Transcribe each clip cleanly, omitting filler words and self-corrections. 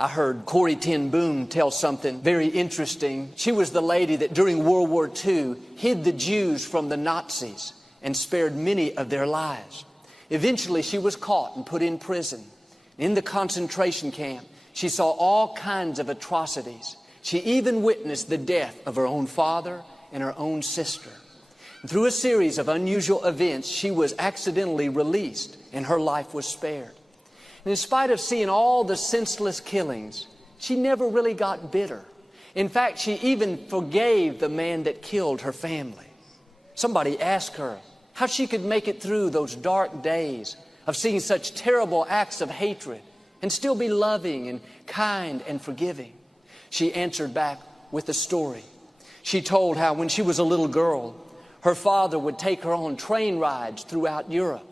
I heard Corrie ten Boom tell something very interesting. She was the lady that during World War II hid the Jews from the Nazis and spared many of their lives. Eventually, she was caught and put in prison. In the concentration camp, she saw all kinds of atrocities. She even witnessed the death of her own father and her own sister. And through a series of unusual events, she was accidentally released and her life was spared. And in spite of seeing all the senseless killings, she never really got bitter. In fact, she even forgave the man that killed her family. Somebody asked her how she could make it through those dark days of seeing such terrible acts of hatred and still be loving and kind and forgiving. She answered back with a story. She told how when she was a little girl, her father would take her on train rides throughout Europe.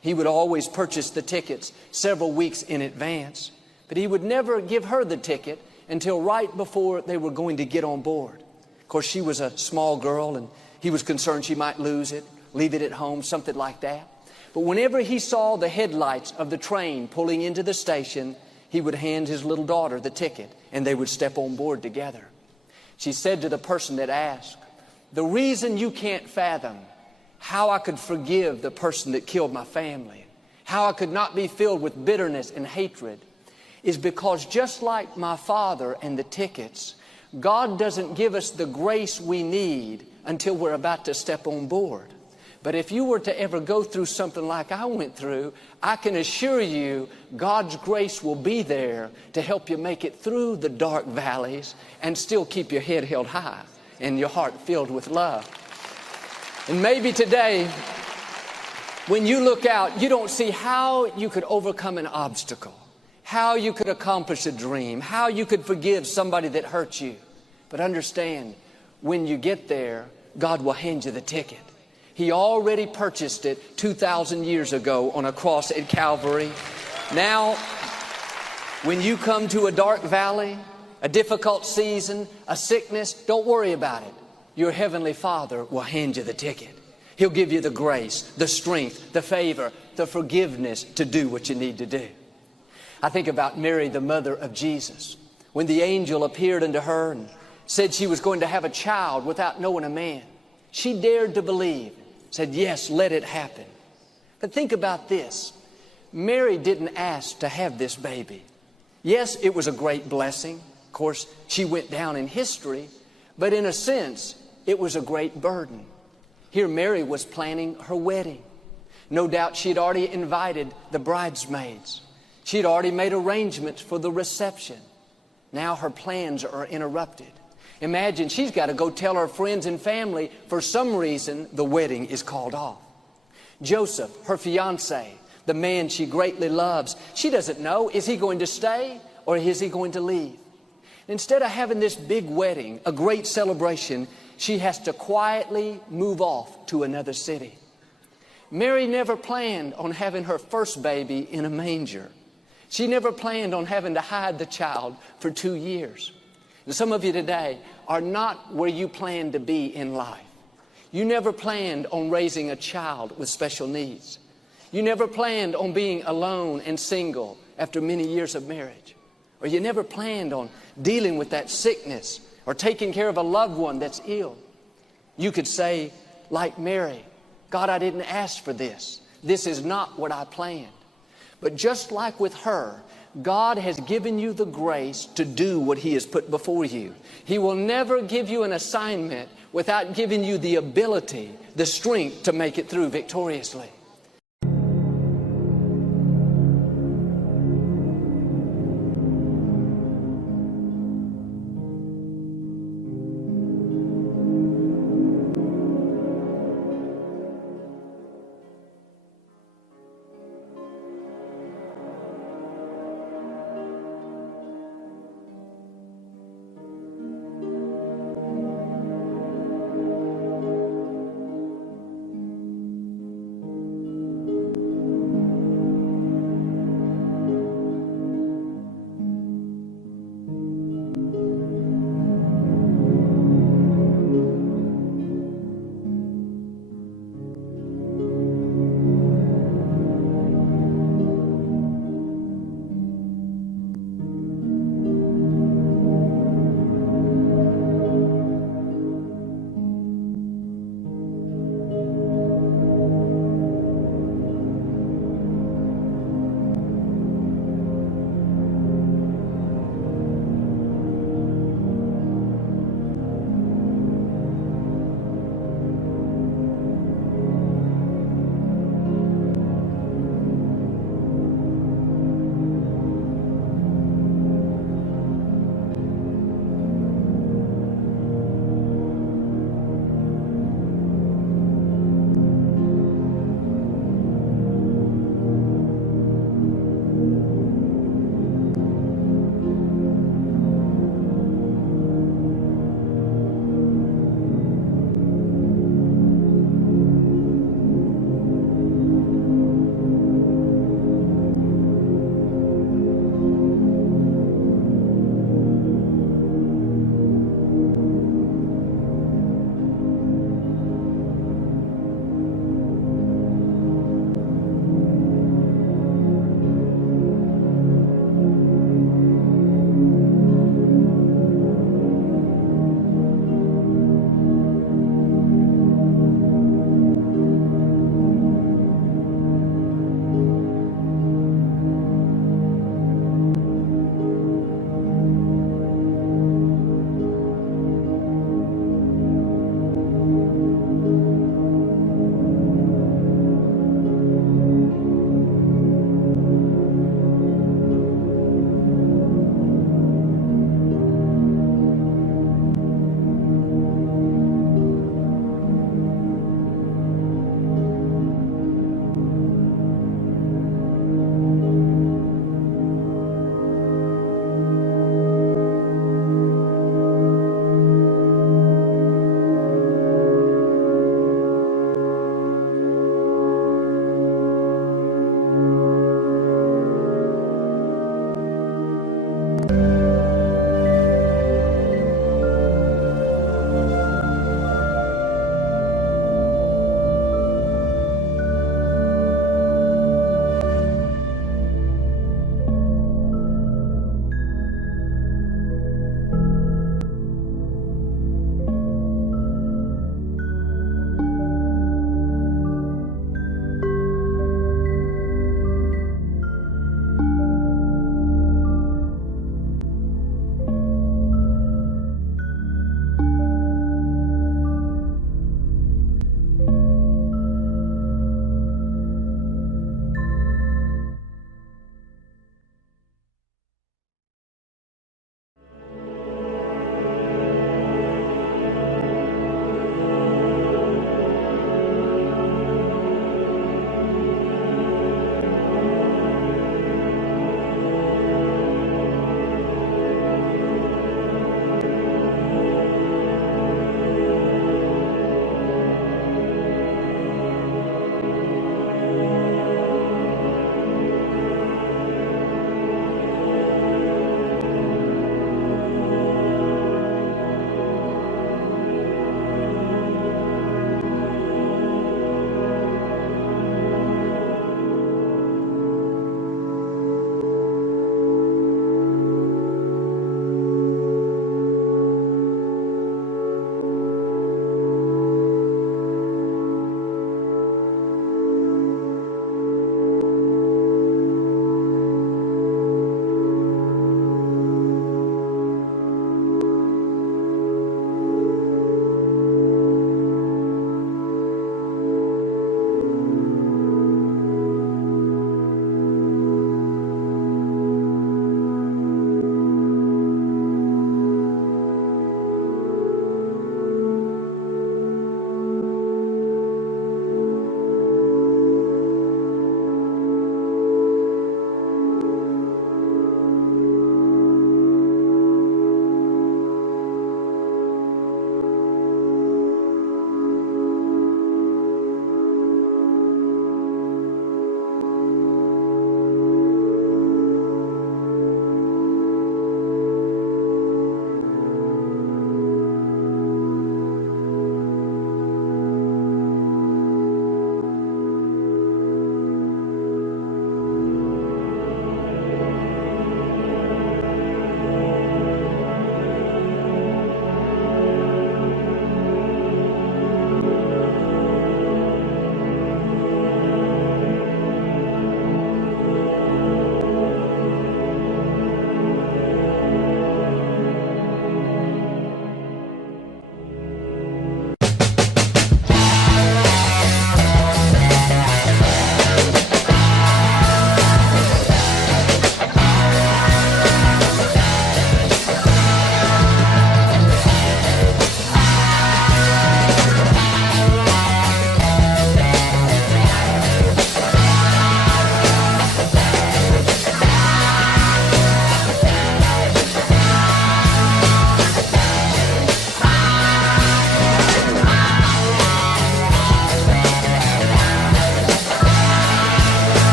He would always purchase the tickets several weeks in advance, but he would never give her the ticket until right before they were going to get on board. Of course, she was a small girl and he was concerned she might lose it, leave it at home, something like that. But whenever he saw the headlights of the train pulling into the station, he would hand his little daughter the ticket and they would step on board together. She said to the person that asked, "The reason you can't fathom how I could forgive the person that killed my family, how I could not be filled with bitterness and hatred, is because just like my father and the tickets, God doesn't give us the grace we need until we're about to step on board. But if you were to ever go through something like I went through, I can assure you God's grace will be there to help you make it through the dark valleys and still keep your head held high and your heart filled with love." And maybe today, when you look out, you don't see how you could overcome an obstacle, how you could accomplish a dream, how you could forgive somebody that hurt you. But understand, when you get there, God will hand you the ticket. He already purchased it 2,000 years ago on a cross at Calvary. Now, when you come to a dark valley, a difficult season, a sickness, don't worry about it. Your Heavenly Father will hand you the ticket. He'll give you the grace, the strength, the favor, the forgiveness to do what you need to do. I think about Mary, the mother of Jesus. When the angel appeared unto her and said she was going to have a child without knowing a man, she dared to believe, said, "Yes, let it happen." But think about this. Mary didn't ask to have this baby. Yes, it was a great blessing. Of course, she went down in history, but in a sense, it was a great burden. Here Mary was planning her wedding. No doubt she had already invited the bridesmaids. She had already made arrangements for the reception. Now her plans are interrupted. Imagine she's got to go tell her friends and family for some reason the wedding is called off. Joseph, her fiancé, the man she greatly loves, she doesn't know, is he going to stay or is he going to leave? Instead of having this big wedding, a great celebration, she has to quietly move off to another city. Mary never planned on having her first baby in a manger. She never planned on having to hide the child for 2 years. And some of you today are not where you plan to be in life. You never planned on raising a child with special needs. You never planned on being alone and single after many years of marriage. Or you never planned on dealing with that sickness or taking care of a loved one that's ill. You could say, like Mary, "God, I didn't ask for this. This is not what I planned." But just like with her, God has given you the grace to do what He has put before you. He will never give you an assignment without giving you the ability, the strength to make it through victoriously. Bye.